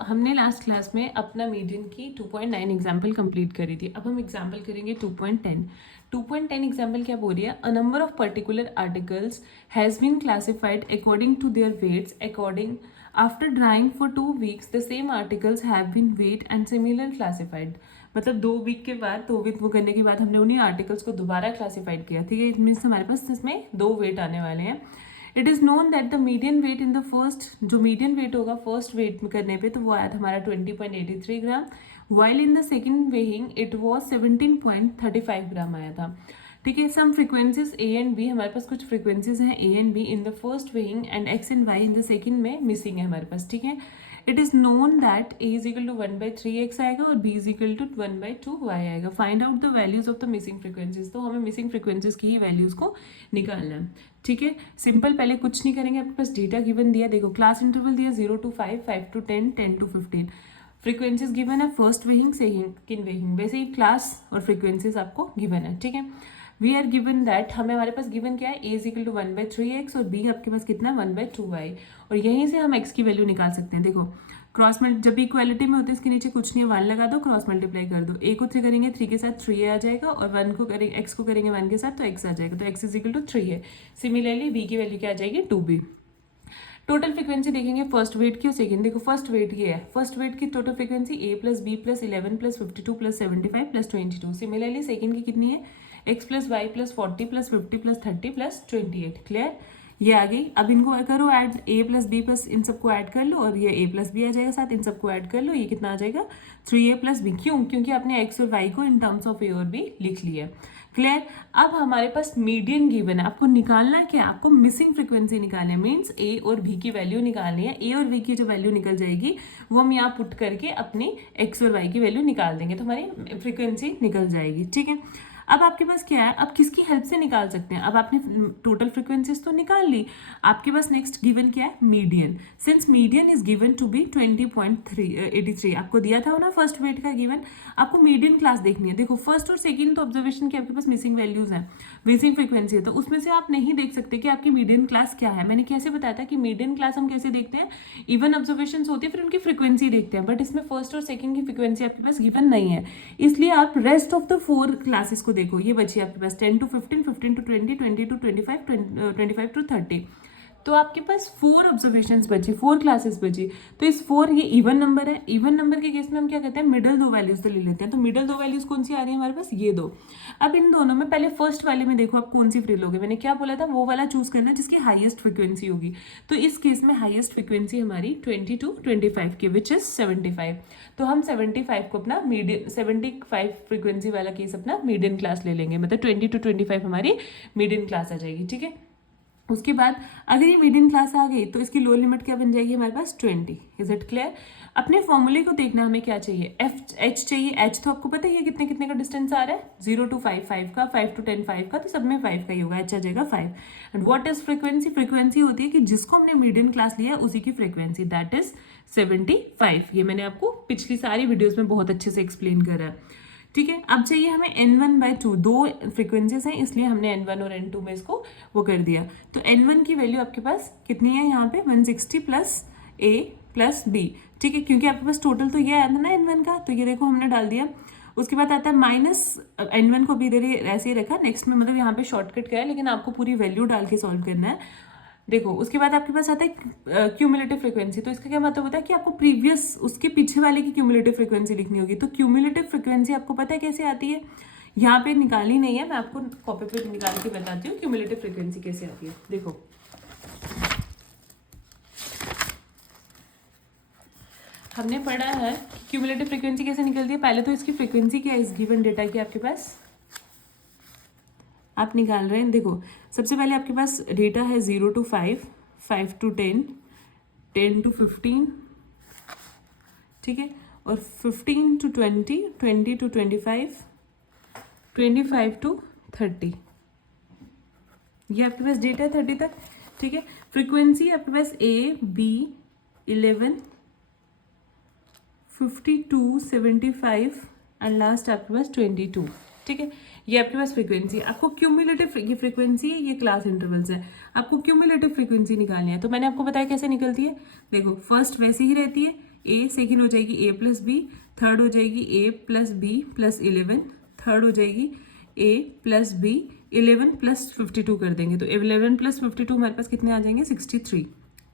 हमने last class में अपना मीडियन की 2.9 एग्जाम्पल कंप्लीट करी थी। अब हम एग्जाम्पल करेंगे 2.10। 2.10 एग्जाम्पल क्या बोल रही है? A number of particular articles has been classified according to their weights according after drawing for 2 weeks the same articles have been weight and similar classified. मतलब 2 वीक के बाद 2 वीक वो करने के बाद हमने उन्हीं आर्टिकल्स को दोबारा क्लासिफाइड किया। ठीक है, इट मीन्स हमारे पास इसमें 2 वेट आने वाले हैं। It is known that the median weight in the first, जो मीडियन वेट होगा फर्स्ट वेट में करने पे, तो वो आया था हमारा 20.83 gram, while in the second weighing it was 17.35 gram आया था। ठीक है, some frequencies A and B, हमारे पास कुछ फ्रीक्वेंसीज हैं A and B in the first weighing and X and Y in the second में मिसिंग है हमारे पास। ठीक है, it is known that a is equal to 1/3x आएगा और b is equal to 1/2y आएगा। Find out the values of the missing frequencies. तो हमें मिसिंग फ्रीक्वेंसीज की ही वैल्यूज को निकालना है। ठीक है, सिंपल, पहले कुछ नहीं करेंगे, आपके पास डेटा गिवन दिया, देखो क्लास इंटरवल दिया 0 to 5, 5 to 10, 10 to 15। Frequencies given है फर्स्ट वेइंग सेकेंड वेइंग, वैसे ही क्लास और फ्रीक्वेंसीज आपको गिवन है। ठीक है, वी आर गिवन दैट, हमें हमारे पास गिवन क्या है, ए इज इक्वल टू 1/3x और बी आपके पास कितना है 1/2y, और यहीं से हम x की वैल्यू निकाल सकते हैं। देखो क्रॉस मल्टी, जब इक्वालिटी में होते हैं इसके नीचे कुछ नहीं है, 1 लगा दो, क्रॉस मल्टीप्लाई कर दो, a को 3 करेंगे 3 के साथ 3a आ जाएगा, और 1 को करेंगे x को करेंगे 1 के साथ तो x आ जाएगा, तो x is equal to 3a। Similarly b की वैल्यू क्या आ जाएगी 2b। टोटल फ्रीक्वेंसी देखेंगे फर्स्ट वेट की और सेकंड। देखो फर्स्ट वेट ये है, फर्स्ट वेट की total frequency a plus B plus 11 plus 52 plus 75 plus 22। Similarly second की कितनी है, x plus y plus 40 plus 50 plus 30 plus 28। Clear, ये आ गई। अब इनको करो add, a plus B plus इन सबको ऐड कर लो और ये a प्लस बी आ जाएगा साथ, इन सबको ऐड कर लो, ये कितना आ जाएगा 3a प्लस बी। क्यों? क्योंकि आपने x और y को इन टर्म्स ऑफ a और b लिख लिया। क्लियर, अब हमारे पास मीडियन गिवन है, आपको निकालना है क्या, आपको मिसिंग फ्रीक्वेंसी निकालनी है, मीन्स a और b की वैल्यू निकालनी है। a और b की जो वैल्यू निकल जाएगी वो हम यहाँ पुट करके अपनी x और y की वैल्यू निकाल देंगे, तो हमारी फ्रीक्वेंसी निकल जाएगी। ठीक है, अब आपके पास क्या है, अब किसकी हेल्प से निकाल सकते हैं? अब आपने टोटल फ्रीक्वेंसीज तो निकाल ली, आपके पास नेक्स्ट गिवन क्या है, median. Since median is given to be 20.83, आपको दिया था ना फर्स्ट वेट का गिवन, आपको मीडियन क्लास देखनी है। देखो फर्स्ट और सेकंड तो ऑब्जर्वेशन के आपके पास मिसिंग वैल्यूज हैं, मिसिंग फ्रीक्वेंसी है, तो उसमें से आप नहीं देख सकते कि आपकी मीडियन क्लास क्या है। मैंने कैसे बताया था कि मीडियन क्लास हम कैसे देखते हैं, इवन ऑब्जर्वेशन होती है फिर उनकी फ्रीक्वेंसी देखते हैं, बट इसमें फर्स्ट और सेकंड की फ्रीक्वेंसी आपके पास गिवन नहीं है, इसलिए आप रेस्ट ऑफ द 4 क्लासेस को देखो। ये बची आपके पास 10 to 15, 15 to 20, 20 to 25, 25 to 30, तो आपके पास 4 ऑब्जर्वेशंस बची, 4 क्लासेस बची। तो इस 4, ये इवन नंबर है, इवन नंबर के केस में हम क्या कहते हैं, मिडल 2 वैल्यूज तो ले लेते हैं। तो मिडल 2 वैल्यूज कौन सी आ रही है हमारे पास, ये 2। अब इन दोनों में पहले फर्स्ट वाले में देखो आप कौन सी फ्री लोगे, मैंने क्या बोला था, वो वाला चूज करना जिसकी हाईएस्ट फ्रीक्वेंसी होगी। तो इस केस में हाईएस्ट फ्रीक्वेंसी हमारी 20 to 25 की, विच इज 75। तो हम 75 को अपना मीडियन, 75 फ्रीक्वेंसी वाला केस अपना मीडियन क्लास ले लेंगे, मतलब 20 to 25 हमारी मीडियन क्लास आ जाएगी। ठीक है, उसके बाद अगर ये मीडियन क्लास आ गई तो इसकी लो लिमिट क्या बन जाएगी हमारे पास 20। Is it clear? अपने फॉर्मूले को देखना, हमें क्या चाहिए, h चाहिए। h तो आपको पता है ये कितने कितने का डिस्टेंस आ रहा है, 0 to 5 5 का, 5 to 10 5 का, तो सब में 5 का ही होगा, h आ जाएगा 5। And what is frequency, frequency होती है कि जिसको हमने मीडियन क्लास लिया उसी की फ्रीक्वेंसी, दैट इज 75। ये मैंने आपको पिछली सारी वीडियोज में बहुत अच्छे से एक्सप्लेन करा है। ठीक है, अब चाहिए हमें n1/2, 2 फ्रीक्वेंसीज हैं इसलिए हमने n1 और n2 में इसको वो कर दिया। तो n1 की वैल्यू आपके पास कितनी है यहाँ पे, 160 प्लस a प्लस b। ठीक है, क्योंकि आपके पास टोटल तो ये आया था ना n1 का, तो ये देखो हमने डाल दिया। उसके बाद आता है माइनस n1 को भी इधर ऐसे ही रखा, नेक्स्ट में मतलब यहाँ पे शॉर्टकट क्या है, लेकिन आपको पूरी वैल्यू डाल के सॉल्व करना है। देखो उसके बाद आपके पास आता है क्यूमुलेटिव फ्रीक्वेंसी। तो इसका क्या मतलब होता है कि आपको प्रीवियस, उसके पीछे वाले की क्यूमुलेटिव फ्रीक्वेंसी लिखनी होगी। तो क्यूमुलेटिव फ्रीक्वेंसी आपको पता है कैसे आती है, यहाँ पे निकाली नहीं है, मैं आपको कॉपी पे निकाल के बताती हूँ क्यूमुलेटिव फ्रीक्वेंसी कैसे आती है। देखो हमने पढ़ा है कि क्यूमुलेटिव फ्रीक्वेंसी कैसे निकलती है। पहले तो इसकी फ्रीक्वेंसी क्या है, इस गिवन डेटा की आपके पास आप निकाल रहे हैं। देखो सबसे पहले आपके पास डेटा है 0 to 5, 5 to 10, 10 to 15, ठीक है, और 15 to 20, 20 to 25, 25 to 30, ये आपके पास डेटा है 30 तक। ठीक है, फ्रीक्वेंसी आपके पास A, B 11, 52, 75 एंड लास्ट आपके पास 22। ठीक है, ये आपके पास फ्रीक्वेंसी है। आपको क्यूमुलेटिव, ये फ्रीक्वेंसी है, ये क्लास इंटरवल्स है, आपको क्यूमुलेटिव फ्रीक्वेंसी निकालनी है। तो मैंने आपको बताया कैसे निकलती है। देखो फर्स्ट वैसी ही रहती है, ए, सेकेंड हो जाएगी ए प्लस बी, थर्ड हो जाएगी ए प्लस बी प्लस 11, थर्ड हो जाएगी ए प्लस बी 11 प्लस 52 कर देंगे तो 11 प्लस 52 हमारे पास कितने आ जाएंगे 63,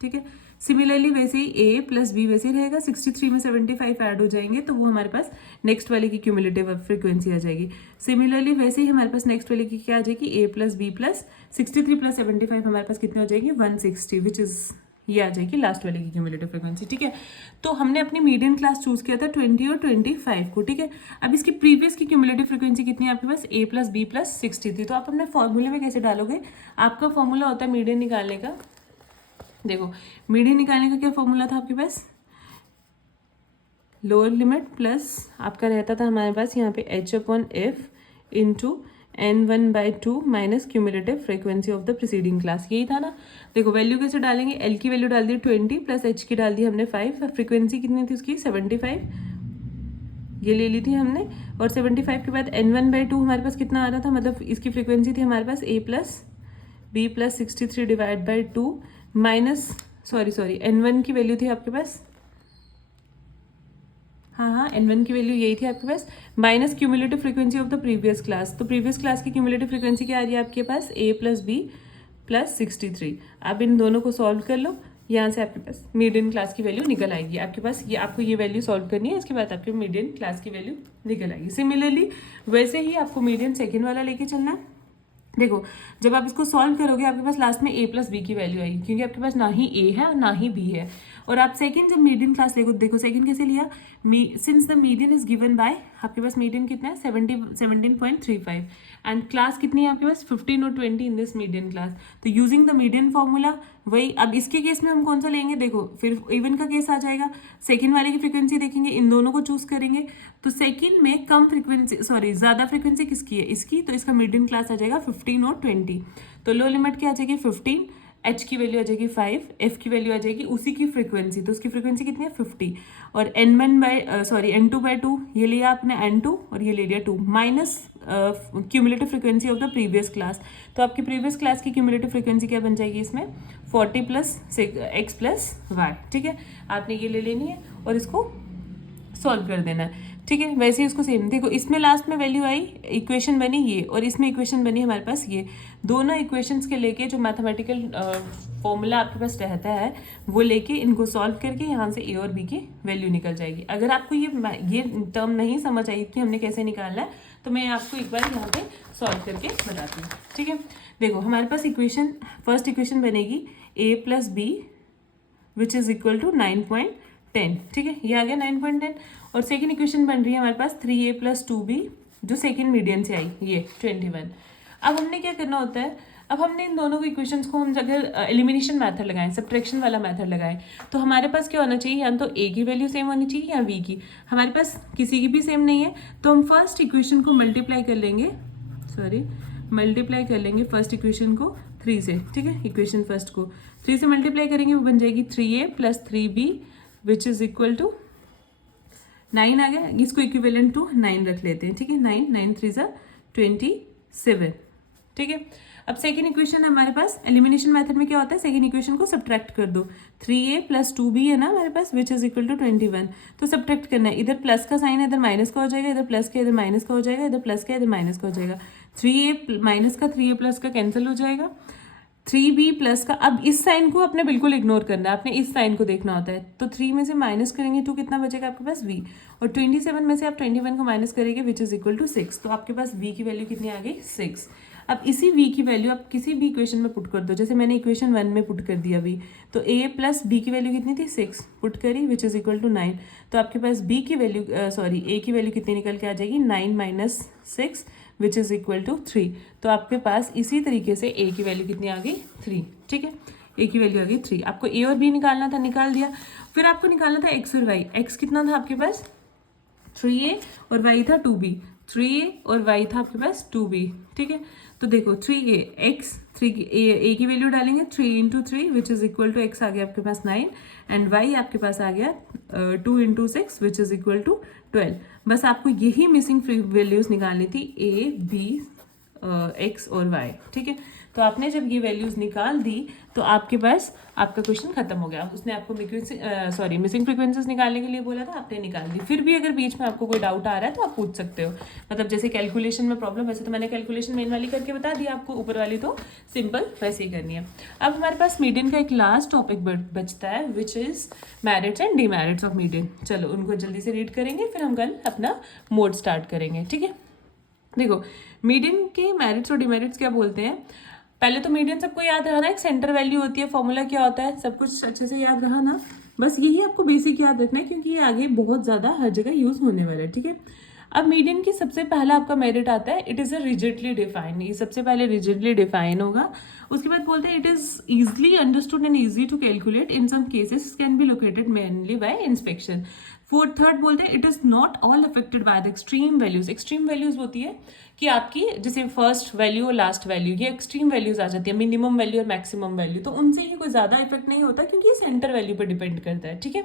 ठीक है। सिमिलरली वैसे ही ए प्लस बी वैसे ही रहेगा, 63 में 75 ऐड हो जाएंगे तो वो हमारे पास नेक्स्ट वाले की क्यूमुलेटिव फ्रीक्वेंसी आ जाएगी। सिमिलरली वैसे ही हमारे पास नेक्स्ट वाले की क्या आ जाएगी ए प्लस बी प्लस 63 प्लस 75 हमारे पास कितने हो जाएगी 160, विच इज ये आ जाएगी लास्ट वाले की क्यूमुलेटिव फ्रीक्वेंसी, ठीक है। तो हमने अपनी मीडियन क्लास चूज किया था 20 और 25 को, ठीक है। अब इसकी प्रीवियस की क्यूमुलेटिव फ्रीक्वेंसी कितनी है आपके पास ए प्लस बी प्लस 60 थी। तो आप अपने फॉर्मूले में कैसे डालोगे, आपका फॉर्मूला होता है मीडियन निकालने का। देखो मीडियन निकालने का क्या फॉर्मूला था आपके पास, लोअर लिमिट प्लस आपका रहता था हमारे पास यहाँ पे h/f into n1/2 minus cumulative frequency of the preceding class, यही था ना। देखो वैल्यू कैसे डालेंगे, एल की वैल्यू डाल दी 20 प्लस एच की डाल दी हमने 5, फ्रीक्वेंसी कितनी थी उसकी 75, ये ले ली थी हमने। और 75 के बाद n1/2 हमारे पास कितना आ रहा था, मतलब इसकी फ्रीक्वेंसी थी हमारे पास a plus B plus 63 divide by 2 minus sorry n1 की वैल्यू थी आपके पास, हाँ n1 की वैल्यू यही थी आपके पास, minus cumulative frequency of the previous class. तो प्रीवियस क्लास की क्यूमुलेटिव फ्रीक्वेंसी क्या आ रही है आपके पास a प्लस बी प्लस 63। अब इन दोनों को सॉल्व कर लो, यहाँ से आपके पास मीडियन क्लास की वैल्यू निकल आएगी आपके पास। ये आपको ये वैल्यू सॉल्व करनी है, इसके बाद आपके मीडियन क्लास की वैल्यू निकल आएगी। सिमिलरली वैसे ही आपको मीडियन सेकेंड वाला लेके चलना है। देखो जब आप इसको सॉल्व करोगे आपके पास लास्ट में a प्लस बी की वैल्यू आएगी, क्योंकि आपके पास ना ही a है और ना ही b है। और आप सेकंड जब मीडियन क्लास देखो सेकंड कैसे लिया, since the median is given by, आपके पास मीडियन कितना है 17.35 एंड क्लास कितनी है आपके पास 15 और 20 इन दिस मीडियन क्लास। तो यूजिंग द मीडियन फॉर्मूला वही, अब इसके केस में हम कौन सा लेंगे, देखो फिर इवन का केस आ जाएगा, सेकंड वाले की फ्रीक्वेंसी देखेंगे, इन दोनों को चूज करेंगे। तो सेकंड में कम फ्रीक्वेंसी ज्यादा फ्रीक्वेंसी किसकी है, इसकी, तो इसका मीडियन क्लास आ जाएगा 15 और 20। तो लो लिमिट क्या आ जाएगी 15, h की वैल्यू आ जाएगी 5, f की वैल्यू आ जाएगी उसी की फ्रीक्वेंसी, तो उसकी फ्रीक्वेंसी कितनी है 50, और n2/2 ये लिया आपने n2 और ये ले लिया 2 minus cumulative frequency of the previous class. तो आपकी प्रीवियस क्लास की क्यूमुलेटिव फ्रीक्वेंसी क्या बन जाएगी इसमें 40 प्लस x प्लस y, ठीक है। आपने ये ले लेनी है और इसको सॉल्व कर देना है, ठीक है। वैसे ही उसको सेम देखो, इसमें लास्ट में वैल्यू आई, इक्वेशन बनी ये, और इसमें इक्वेशन बनी हमारे पास ये। दोनों इक्वेशंस के लेके जो मैथमेटिकल फॉर्मूला आपके पास रहता है वो लेके इनको सॉल्व करके यहाँ से a और b की वैल्यू निकल जाएगी। अगर आपको ये टर्म नहीं समझ आई कि हमने कैसे निकालना है तो मैं आपको एक बार यहाँ पे सॉल्व करके बताती हूँ, ठीक है। देखो हमारे पास इक्वेशन, फर्स्ट इक्वेशन बनेगी a plus b which is equal to 9.10, ठीक है, ये आ गया 9.10। और सेकेंड इक्वेशन बन रही है हमारे पास 3a प्लस 2b जो सेकेंड मीडियन से आई, ये 21। अब हमने क्या करना होता है, अब हमने इन दोनों इक्वेशंस को हम अगर एलिमिनेशन मेथड लगाएं, सब्ट्रैक्शन वाला मेथड लगाएं, तो हमारे पास क्या होना चाहिए, या तो a की वैल्यू सेम होनी चाहिए या b की। हमारे पास किसी की भी सेम नहीं है, तो हम फर्स्ट इक्वेशन को मल्टीप्लाई कर लेंगे फर्स्ट इक्वेशन को 3 से, ठीक है। इक्वेशन फर्स्ट को 3 से मल्टीप्लाई करेंगे, वो बन जाएगी 3a plus 3b which is equal to 9 आ गया। इसको इक्विवेलेंट टू 9 रख लेते हैं, ठीक है। 9 3 ज़ा 27, ठीक है। अब सेकेंड इक्वेशन हमारे पास एलिमिनेशन मेथड में क्या होता है, सेकेंड इक्वेशन को सब्ट्रैक्ट कर दो, 3a प्लस 2b है ना हमारे पास विच इज इक्वल टू 21। तो सब्ट्रैक्ट करना है, इधर प्लस का साइन है इधर माइनस का हो जाएगा, इधर प्लस का इधर माइनस का हो जाएगा, इधर प्लस का इधर माइनस का हो जाएगा। 3a माइनस का 3a प्लस का कैंसिल हो जाएगा, 3b प्लस का, अब इस साइन को आपने बिल्कुल इग्नोर करना है, आपने इस साइन को देखना होता है। तो 3 में से माइनस करेंगे तो कितना बचेगा आपके पास v, और 27 में से आप 21 को माइनस करेंगे विच इज इक्वल टू 6। तो आपके पास v की वैल्यू कितनी आ गई 6। अब इसी v की वैल्यू आप किसी भी इक्वेशन में पुट कर दो, जैसे मैंने इक्वेशन 1 में पुट कर दिया v, तो a प्लस b की वैल्यू कितनी थी 6 पुट करी विच इज इक्वल टू 9। तो आपके पास b की वैल्यू a की वैल्यू कितनी निकल के आ जाएगी 9 minus 6 which is equal to 3। तो आपके पास इसी तरीके से a की वैल्यू कितनी आ गई 3, ठीक है। a की वैल्यू आ गई 3। आपको a और b निकालना था, निकाल दिया। फिर आपको निकालना था x और y। x कितना था आपके पास 3a और y था 2b, 3a और y था आपके पास 2b, ठीक है। तो देखो 3a x 3 a की वैल्यू डालेंगे 3 into 3 which is equal to x आ गया आपके पास 9 एंड y आपके पास आ गया 2 into 6 which is equal to 12। बस आपको यही मिसिंग वैल्यूज निकालनी थी a b x और y, ठीक है। तो आपने जब ये वैल्यूज़ निकाल दी तो आपके पास आपका क्वेश्चन खत्म हो गया। उसने आपको मिसिंग फ्रीक्वेंसीज निकालने के लिए बोला था, आपने निकाल दी। फिर भी अगर बीच में आपको कोई डाउट आ रहा है तो आप पूछ सकते हो। मतलब जैसे कैलकुलेशन में प्रॉब्लम, वैसे तो मैंने कैलकुलेशन मेन वाली करके बता दिया आपको, ऊपर वाली तो सिंपल वैसे ही करनी है। अब हमारे पास मीडियन का एक लास्ट टॉपिक बचता है, which is merits and demerits of median. चलो उनको जल्दी से रीड करेंगे, फिर हम कल अपना मोड स्टार्ट करेंगे, ठीक है। देखो मीडियन के मेरिट्स और डिमेरिट्स क्या बोलते हैं। पहले तो मीडियन सबको याद रहा ना, एक सेंटर वैल्यू होती है, फॉर्मूला क्या होता है, सब कुछ अच्छे से याद रहा ना। बस यही आपको बेसिक याद रखना है, क्योंकि ये आगे बहुत ज़्यादा हर जगह यूज़ होने वाला है, ठीक है। अब मीडियन की सबसे पहला आपका मेरिट आता है, it is a rigidly defined. ये सबसे पहले रिजिडली डिफाइन होगा। उसके बाद बोलते हैं it is easily understood and easy to calculate, in some cases can be located mainly by inspection. Third बोलते हैं it is not all affected by the extreme values. Extreme values होती है कि आपकी जैसे फर्स्ट वैल्यू और last value, ये extreme values आ जाती है, मिनिमम वैल्यू और मैक्सिमम वैल्यू, तो उनसे ये कोई ज़्यादा इफेक्ट नहीं होता, क्योंकि ये सेंटर वैल्यू पर डिपेंड करता है, ठीक है।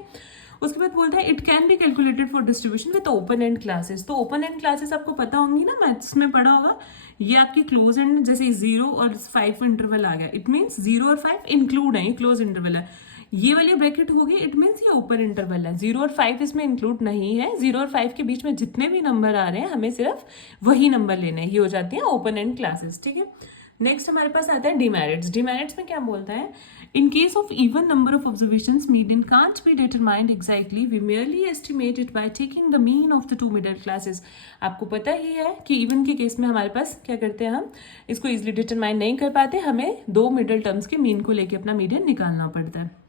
उसके बाद बोलता है it can be calculated for distribution with open and classes. तो ओपन एंड क्लासेस आपको पता होंगी ना, मैथ्स में पढ़ा होगा। ये आपकी क्लोज एंड, जैसे 0 और 5 इंटरवल आ गया, इट मीन्स 0 और 5 इंक्लूड है, ये क्लोज इंटरवल है। ये वाली ब्रैकेट होगी, इट मीन्स ये ओपन इंटरवल है। 0 और 5 इसमें इंक्लूड नहीं है। 0 और 5 के बीच में जितने भी नंबर आ रहे हैं हमें सिर्फ वही नंबर लेने हैं, ये हो जाती है ओपन एंड क्लासेस, ठीक है। नेक्स्ट हमारे पास आता है डिमेरिट्स। डिमेरिट्स में क्या बोलता है, in case of even number of observations median can't be determined exactly, we merely estimate it by taking the mean of the two middle classes. आपको पता ही है कि इवन के केस में हमारे पास क्या करते हैं, हम इसको इजिली डिटरमाइन नहीं कर पाते, हमें दो मिडिल टर्म्स के मीन को लेकर अपना मीडियन निकालना पड़ता है।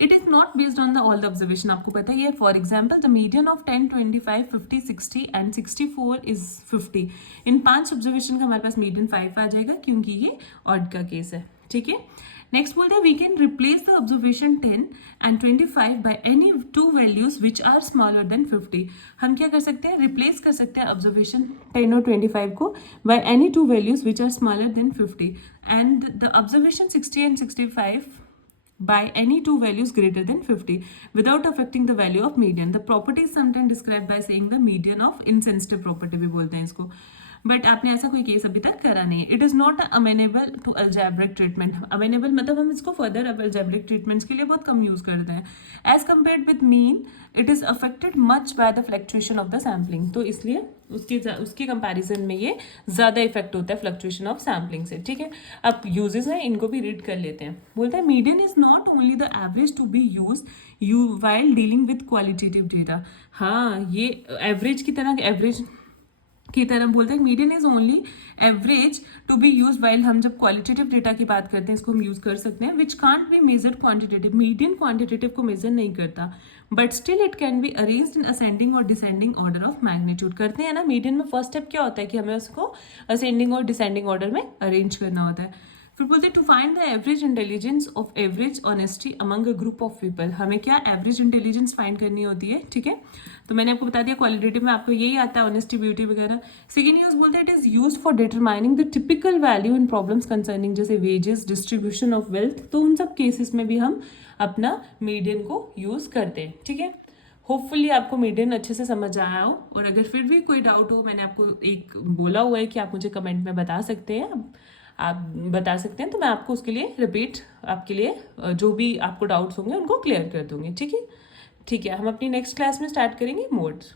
It is not based on the all the observation. आपको पता ही है, for example the median of 10, 25, 50, 60 and 64 is 50। In 5 observation का हमारे पास मीडियन 5 आ जाएगा, क्योंकि ये ऑड का केस है, ठीक है। नेक्स्ट बोलते हैं we can replace the observation 10 and 25 by any two values which are smaller than 50। हम क्या कर सकते हैं, रिप्लेस कर सकते हैं ऑब्जर्वेशन 10 और 25 को by any two values which are smaller than 50 and the observation 60 and 65 by any two values greater than 50 without affecting the value of median. The property is sometimes described by saying the median of insensitive property भी बोलते हैं इसको, but आपने ऐसा कोई case अभी तक करा नहीं है। It is not amenable to algebraic treatment. Amenable मतलब हम इसको फर्दर अल्जेब्रिक ट्रीटमेंट्स के लिए बहुत कम यूज़ करते हैं। As compared with mean it is affected much by the fluctuation of the sampling. तो इसलिए उसके कंपैरिजन में ये ज़्यादा इफेक्ट होता है फ्लक्चुएशन ऑफ सैम्पलिंग से, ठीक है। अब यूजेस हैं, इनको भी रीड कर लेते हैं। बोलते हैं median is not only the average to be use while dealing with qualitative data. हाँ, ये एवरेज की तरह बोलते हैं median is only average to be use while, हम जब क्वालिटेटिव डेटा की बात करते हैं इसको हम यूज कर सकते हैं, which can't be measured quantitative. Median quantitative को मेजर नहीं करता, but still it can be arranged in ascending और डिसेंडिंग ऑर्डर ऑफ मैग्नीट्यूड। करते हैं ना, मीडियन में फर्स्ट स्टेप क्या होता है कि हमें उसको असेंडिंग और डिसेंडिंग ऑर्डर में अरेंज करना होता है। फिर बोलते हैं to find the average intelligence of average honesty among a group of people. हमें क्या एवरेज इंटेलिजेंस फाइंड करनी होती है, ठीक है। तो मैंने आपको बता दिया क्वालिटेटिव में आपको यही आता है, ऑनेस्टी, ब्यूटी वगैरह। सेकेंड यूज बोलते हैं it is use for determining the typical value in problems concerning जैसे वेजेस, डिस्ट्रीब्यूशन ऑफ वेल्थ। तो उन सब केसेस में भी हम अपना मीडियन को यूज करते हैं, ठीक है। होपफुली आपको मीडियन अच्छे से समझ आया हो, और अगर फिर भी कोई डाउट हो, मैंने आपको एक बोला हुआ है कि आप मुझे कमेंट में बता सकते हैं, आप बता सकते हैं, तो मैं आपको उसके लिए रिपीट, आपके लिए जो भी आपको डाउट्स होंगे उनको क्लियर कर दूंगी, ठीक है। ठीक है, हम अपनी नेक्स्ट क्लास में स्टार्ट करेंगे मोड्स।